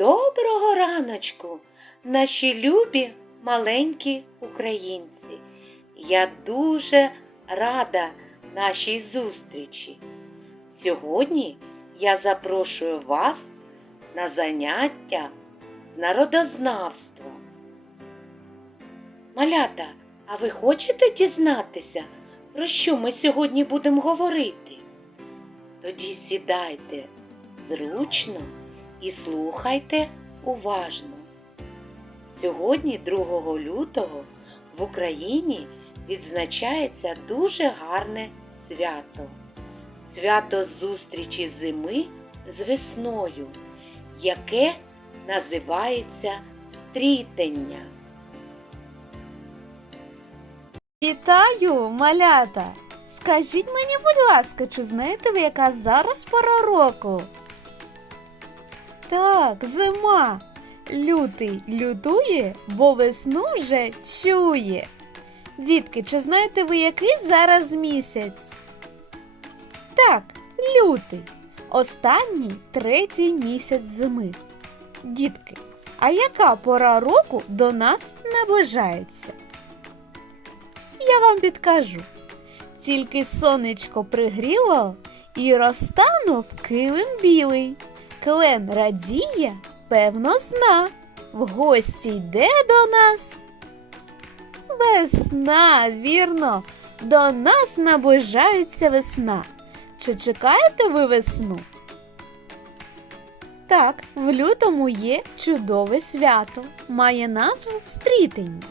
Доброго раночку, наші любі маленькі українці. Я дуже рада нашій зустрічі. Сьогодні я запрошую вас на заняття з народознавства. Малята, а ви хочете дізнатися, про що ми сьогодні будемо говорити? Тоді сідайте зручно і слухайте уважно. Сьогодні, 2 лютого, в Україні відзначається дуже гарне свято. Свято зустрічі зими з весною, яке називається стрітення. Вітаю, малята! Скажіть мені, будь ласка, чи знаєте ви, яка зараз пора року? Так, зима. Лютий лютує, бо весну вже чує. Дітки, чи знаєте ви, який зараз місяць? Так, лютий. Останній третій місяць зими. Дітки, а яка пора року до нас наближається? Я вам підкажу. Тільки сонечко пригріло і розтанув килим білий. Клен радіє, певно, зна. В гості йде до нас. Весна, вірно, до нас наближається весна. Чи чекаєте ви весну? Так, в лютому є чудове свято, має назву Стрітення.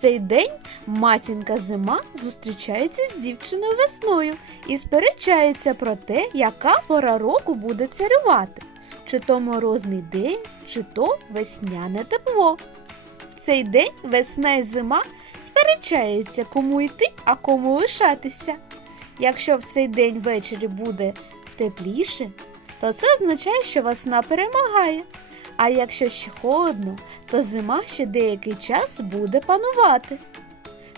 Цей день матінка зима зустрічається з дівчиною весною і сперечається про те, яка пора року буде царювати, чи то морозний день, чи то весняне тепло. В цей день весна і зима сперечаються, кому йти, а кому лишатися. Якщо в цей день ввечері буде тепліше, то це означає, що весна перемагає. А якщо ще холодно, то зима ще деякий час буде панувати.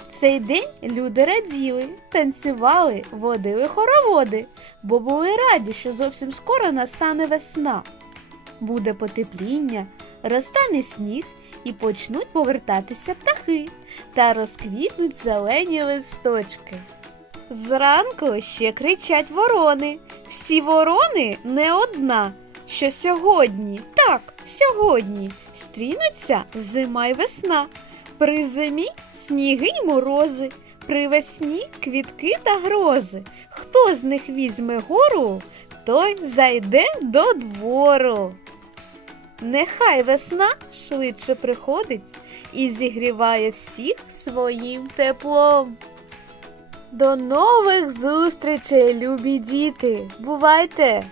В цей день люди раділи, танцювали, водили хороводи, бо були раді, що зовсім скоро настане весна. Буде потепління, розтане сніг і почнуть повертатися птахи та розквітнуть зелені листочки. Зранку ще кричать ворони. Всі ворони не одна, що сьогодні, так, сьогодні стрінуться зима й весна. При зимі сніги й морози, при весні квітки та грози. Хто з них візьме гору, той зайде до двору. Нехай весна швидше приходить і зігріває всіх своїм теплом. До нових зустрічей, любі діти! Бувайте!